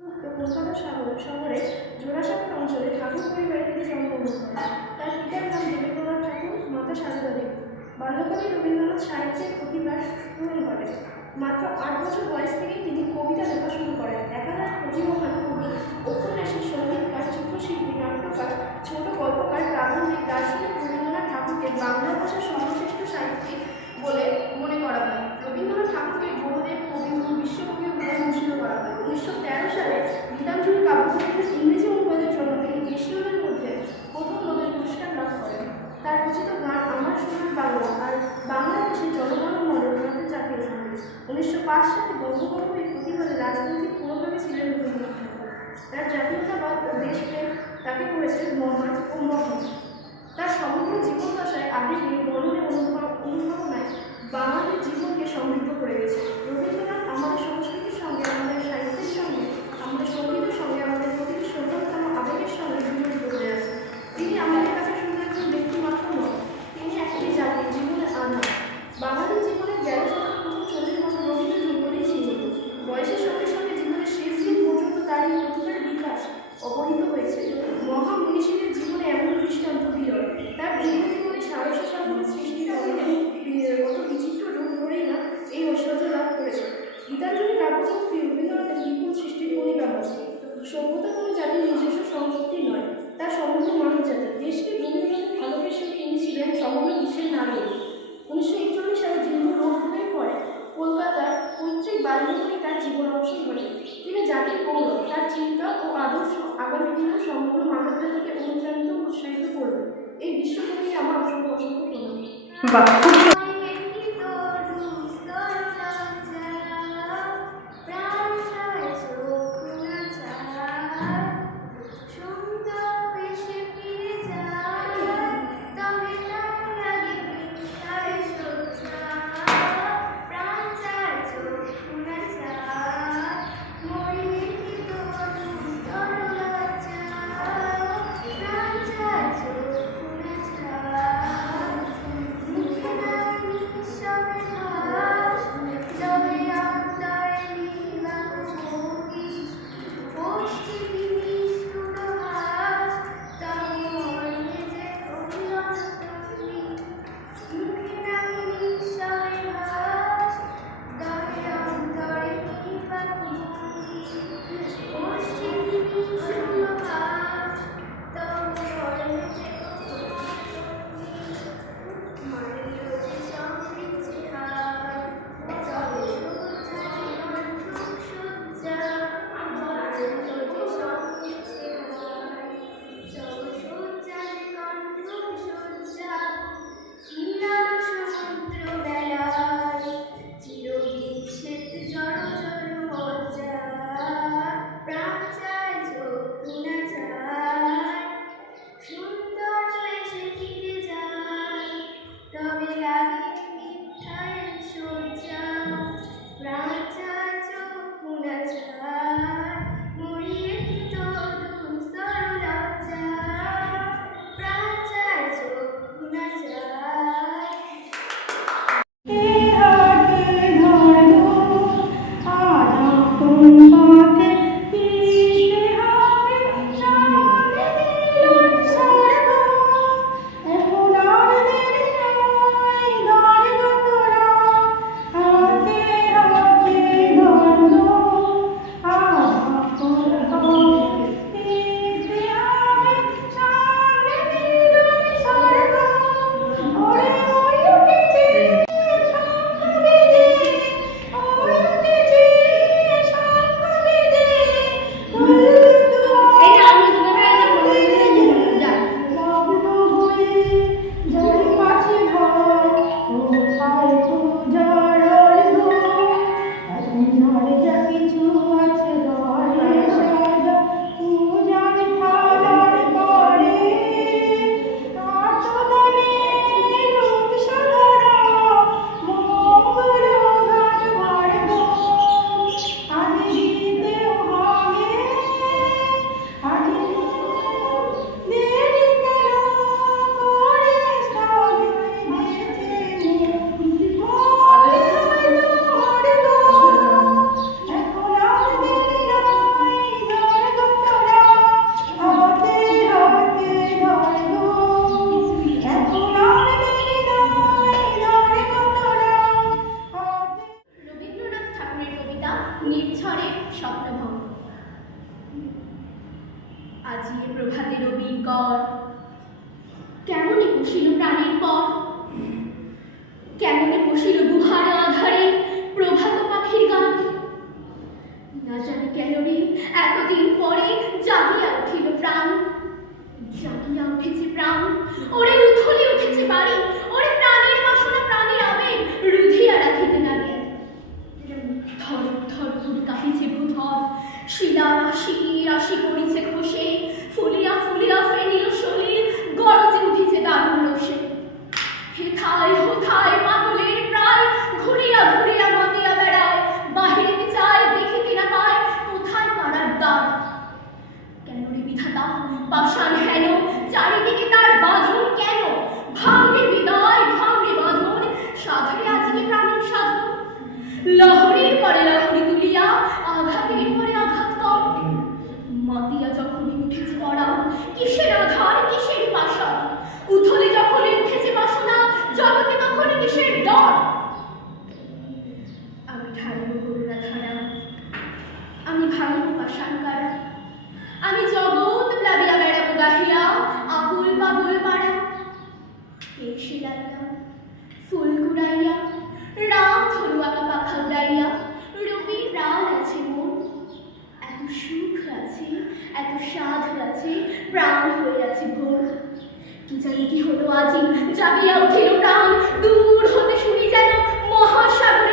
কলকাতা শহর শহরে জোড়াসাগর অঞ্চলে ঠাকুর পরিবারে তিনি জন্মগ্রহণ করেন তার পিতার নাম দেবেন্দ্রনাথ ঠাকুর, মাতা সারদা দেবী। বাল্যকালে রবীন্দ্রনাথ সাহিত্যের প্রতিভা পূরণ করেন। মাত্র আট বছর বয়স থেকেই তিনি কবিতা লেখা শুরু করেন। একাধারে প্রতিভাবান কবি ঔপন্যাসিক সঙ্গীতকার চিত্রশিল্পী নাট্যকার, ছোট গল্পকার, প্রাবন্ধিক, দার্শনিক সালে বঙ্গবন্ধুর প্রতিবাদে রাজনৈতিক পুরোভাবে ছিলেন রবীন্দ্রনাথ তার জাতীয়তাবাদ ও দেশপ্রেম তাকে করেছে মহান ও মহান তার সমগ্র জীবন দশায় আবেগে মননে অনুভব অনুভবনায় বাঙালির জীবনকে সমৃদ্ধ করে গেছে। রবীন্দ্রনাথ আমাদের সংস্কৃতির সঙ্গে, আমাদের সাহিত্যের সঙ্গে, আমাদের সঙ্গীতের সঙ্গে, আমাদের ও আদর্শ আগামী দিনে সম্পূর্ণ মানবজাতিকে অনুপ্রাণিত উৎসাহিত করবে। এই বিশ্বকে আমার অসংখ্য অসংখ্য প্রণাম। will act Amen. গড় কেমনে বসিল প্রাণীর পর কেমনে বসিল গুহার আধারে প্রভাত পাখির গান? না জানি কেন রে, এতদিন পরে জাগিয়া সুখ আছে এত সাধ আছে প্রাণ হয়ে আছে ভোর। কি জানি কি হলো আজি, জাগিয়া উঠিল প্রাণ, দূর হতে শুনি যেন মহাসাগরে